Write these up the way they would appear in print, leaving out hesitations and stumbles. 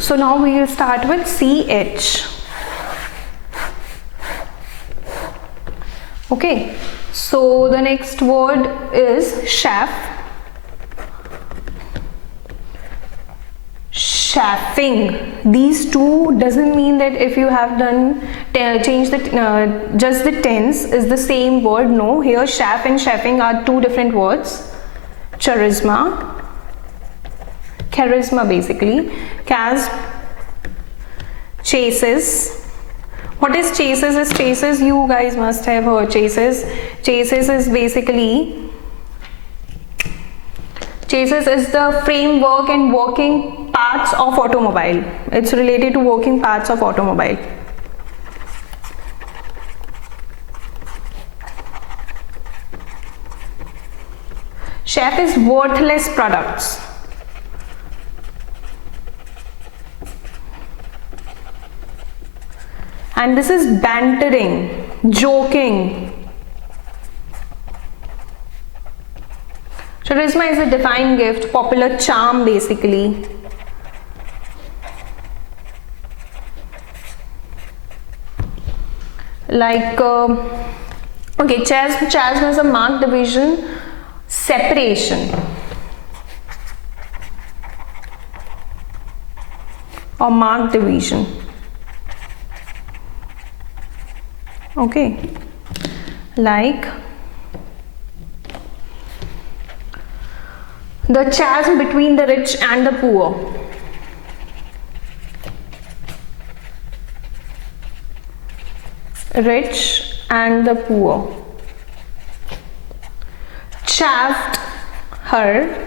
So now we will start with CH. Okay, so the next word is chaff. Chaffing. These two doesn't mean that if you have done change the just the tense is the same word. No, here chaff and chaffing are two different words. Charisma, basically. Casp, chases. What is chases? Is chases, you guys must have heard chases. Chases is basically, chases is the framework and working parts of automobile. It's related to working parts of automobile. Chaff is worthless products. And this is bantering, joking. Charisma is a divine gift, popular charm basically. Like, okay, chasm is a marked division, separation. Or marked division. Okay, like the chasm between the rich and the poor. Rich and the poor. Chaffed her.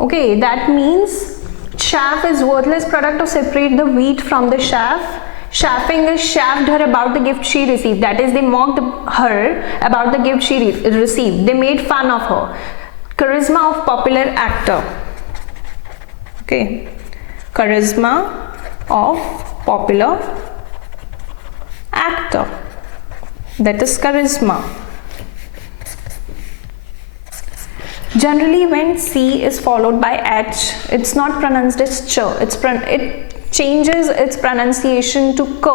Okay, that means chaff is worthless product to separate the wheat from the chaff. Chaffing is chaffed her about the gift she received. That is, they mocked her about the gift she received. They made fun of her. Charisma of popular actor. Okay, charisma of popular actor. That is charisma. Generally, when C is followed by H, it's not pronounced as ch. It changes its pronunciation to k.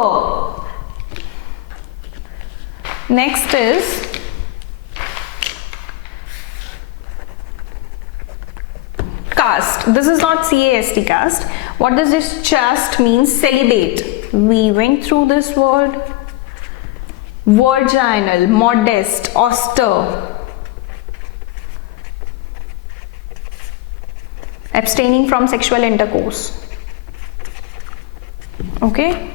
Next is caste. This is not C-A-S-T, caste. What does this chaste mean? Celibate. We went through this word. Virginal, modest, austere. Abstaining from sexual intercourse. Okay.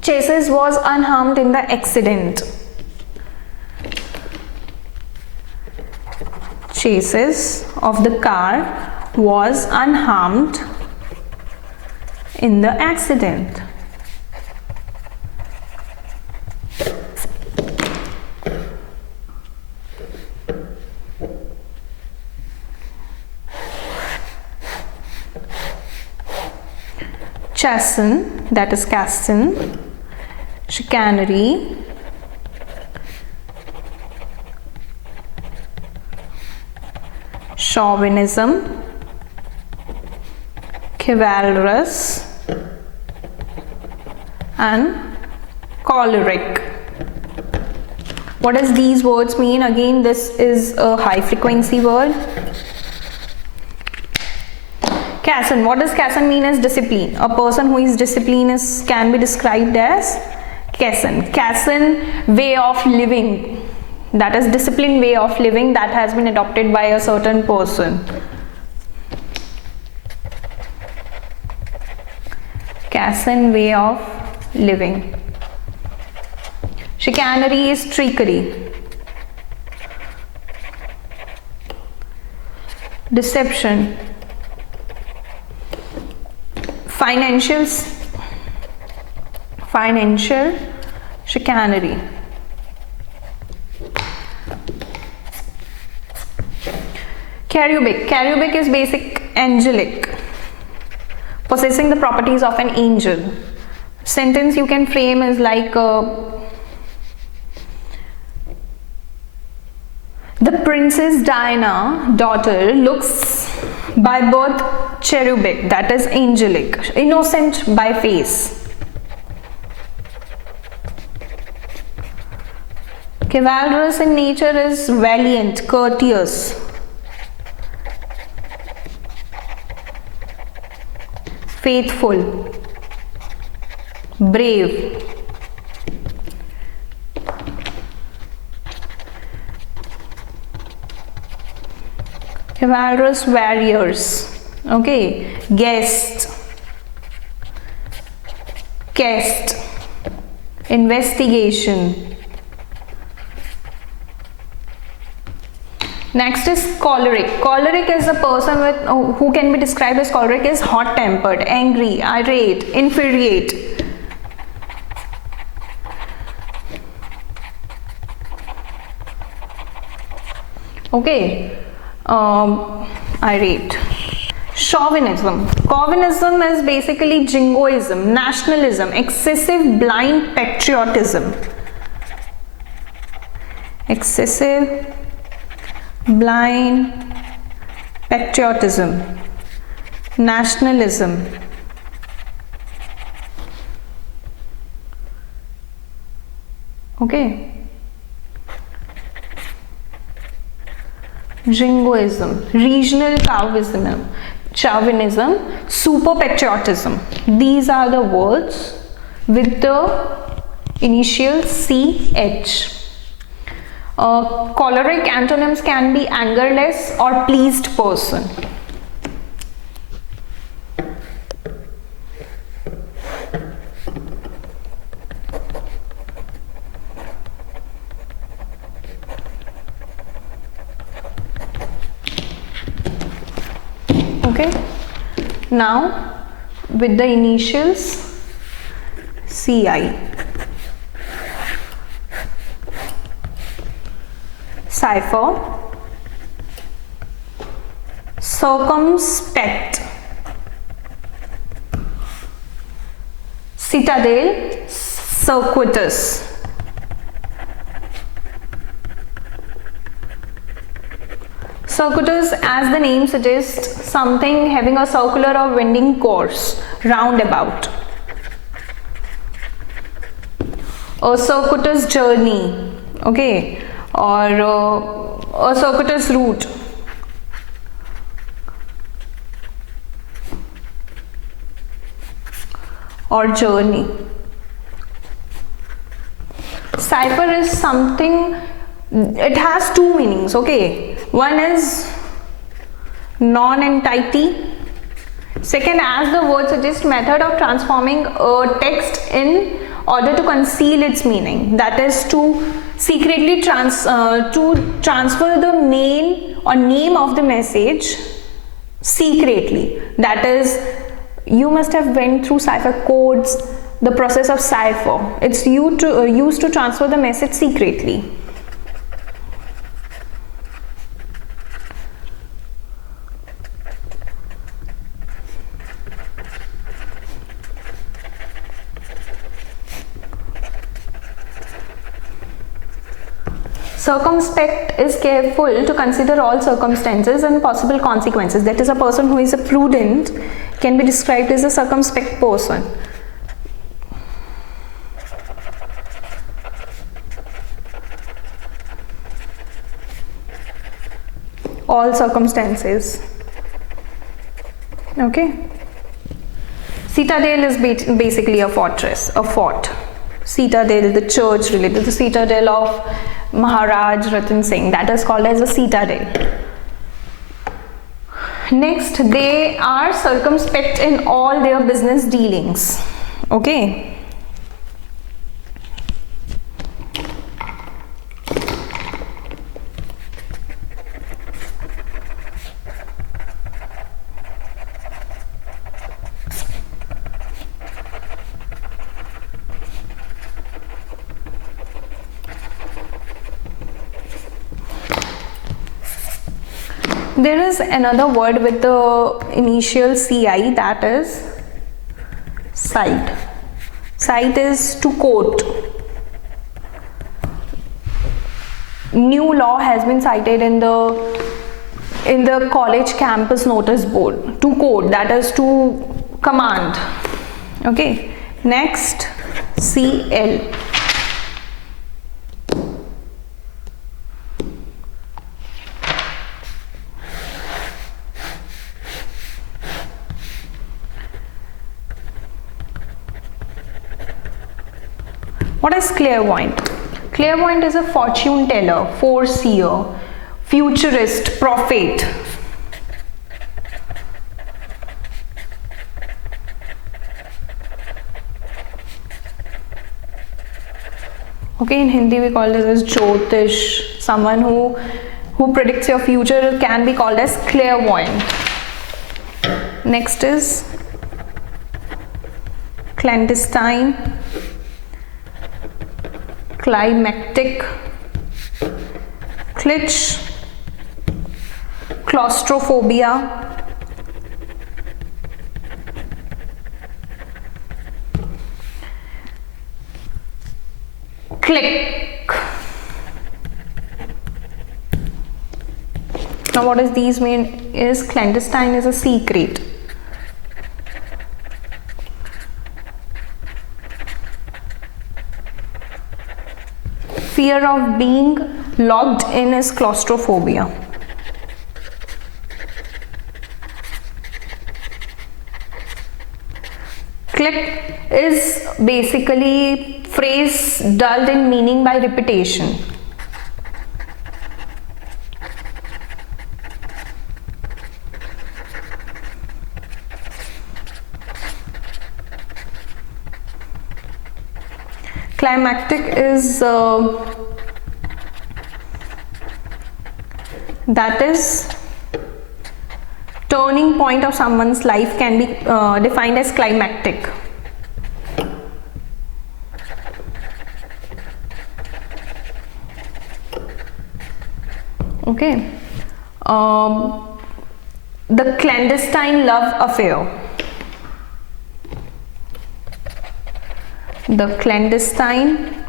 Chases was unharmed in the accident. Chases of the car was unharmed in the accident. Chasten, that is casten. Chicanery. Chauvinism. Chivalrous. And choleric. What does these words mean? Again, this is a high frequency word. Casten. What does casten mean? As discipline. A person who is disciplined can be described as casten. Casten, way of living. That is disciplined way of living that has been adopted by a certain person. Casten, way of living. Chicanery is trickery. Deception. Financial chicanery. Cherubic. Cherubic is basic angelic, possessing the properties of an angel. Sentence you can frame is like the Princess Diana, daughter, looks by birth cherubic, that is angelic, innocent by face. Chivalrous in nature is valiant, courteous. Faithful, brave. Chivalrous warriors. Okay. Guest, guest, investigation. Next is choleric. Choleric is a person with who can be described as choleric is hot-tempered, angry, irate, infuriate. Okay, irate. Chauvinism. Chauvinism is basically jingoism, nationalism, excessive blind patriotism. Excessive blind patriotism, nationalism. Okay. Jingoism, regional chauvinism, super patriotism. These are the words with the initial CH. Choleric antonyms can be angerless or pleased person. Okay, now with the initials CI. Cipher, circumspect, citadel, circuitous. Circuitous, as the name suggests, something having a circular or winding course, roundabout. A circuitous journey, okay, or a circuitous route. Or journey. Cipher is something, it has two meanings, okay. One is non-entity. Second, as the word suggests, method of transforming a text in order to conceal its meaning. That is to secretly transfer the name of the message secretly. That is, you must have went through cipher codes, the process of cipher. It's used to transfer the message secretly. Circumspect is careful to consider all circumstances and possible consequences. That is, a person who is a prudent can be described as a circumspect person. All circumstances. Okay. Citadel is basically a fortress, a fort. Citadel, the church related, the citadel of Maharaj Ratan Singh, that is called as a citadel. Next, they are circumspect in all their business dealings. Okay. There is another word with the initial CI, that is cite. Cite is to quote. New law has been cited in the college campus notice board. To quote, that is to command. Okay, next CL. What is clairvoyant? Clairvoyant is a fortune teller, foreseer, futurist, prophet. Okay, in Hindi we call this as Jyotish. Someone who predicts your future can be called as clairvoyant. Next is clandestine, climactic, glitch, claustrophobia, click. Now what does these mean is clandestine is a secret. Fear of being locked in is claustrophobia. Click is basically phrase dulled in meaning by repetition. Climactic is that is turning point of someone's life can be defined as climactic. Okay, the clandestine love affair. The clandestine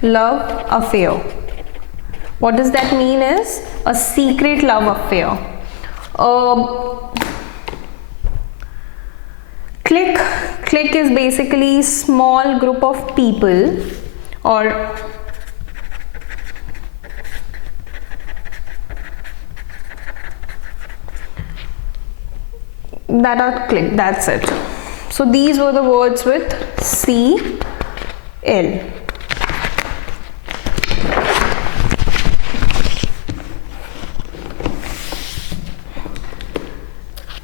love affair. What does that mean is a secret love affair. Clique is basically small group of people or that are clique, that's it. So these were the words with CL.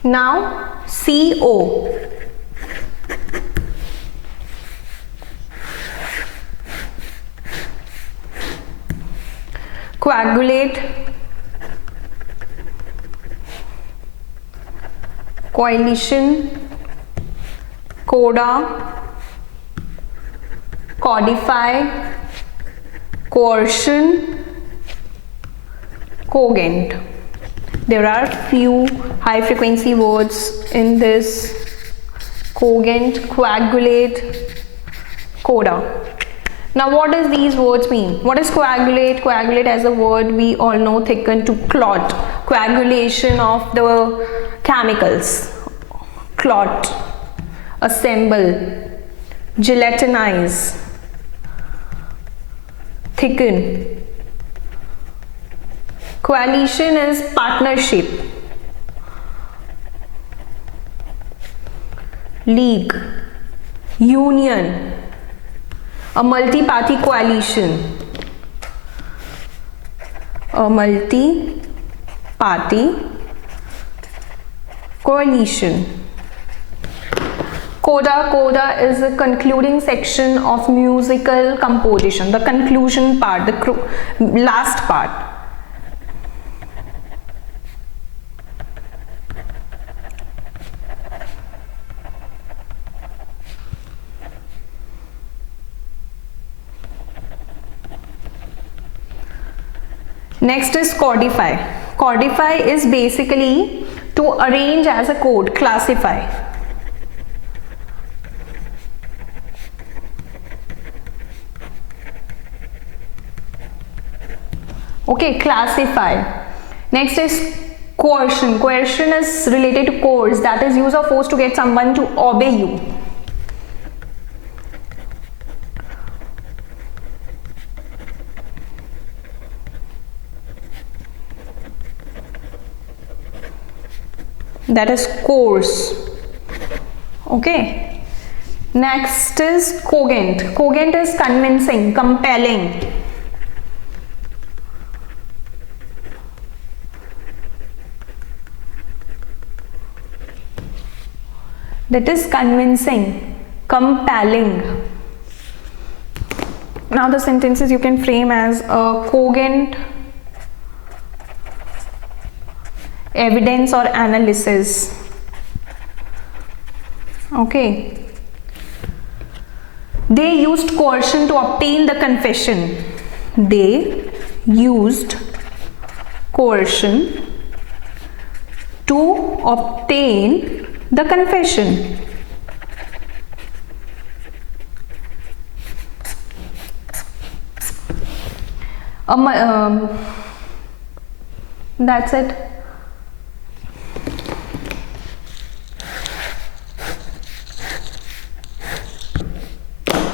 Now CO. Coagulate, coalition, coda, codify, coercion, cogent. There are few high frequency words in this: cogent, coagulate, coda. Now what does these words mean? What is coagulate? Coagulate as a word we all know, thicken, to clot, coagulation of the chemicals, clot, assemble, gelatinize, thicken. Coalition is partnership, league, union, a multi-party coalition, a multi-party coalition. Coda is the concluding section of musical composition, the conclusion part, the last part. Next is codify. Codify is basically to arrange as a code, classify. Okay, classify. Next is coercion. Coercion is related to coerce, that is use of force to get someone to obey you. That is coerce. Okay. Next is cogent. Cogent is convincing, compelling. That is convincing, compelling. Now the sentences you can frame as a cogent evidence or analysis. Okay. They used coercion to obtain the confession. They used coercion to obtain the confession. That's it.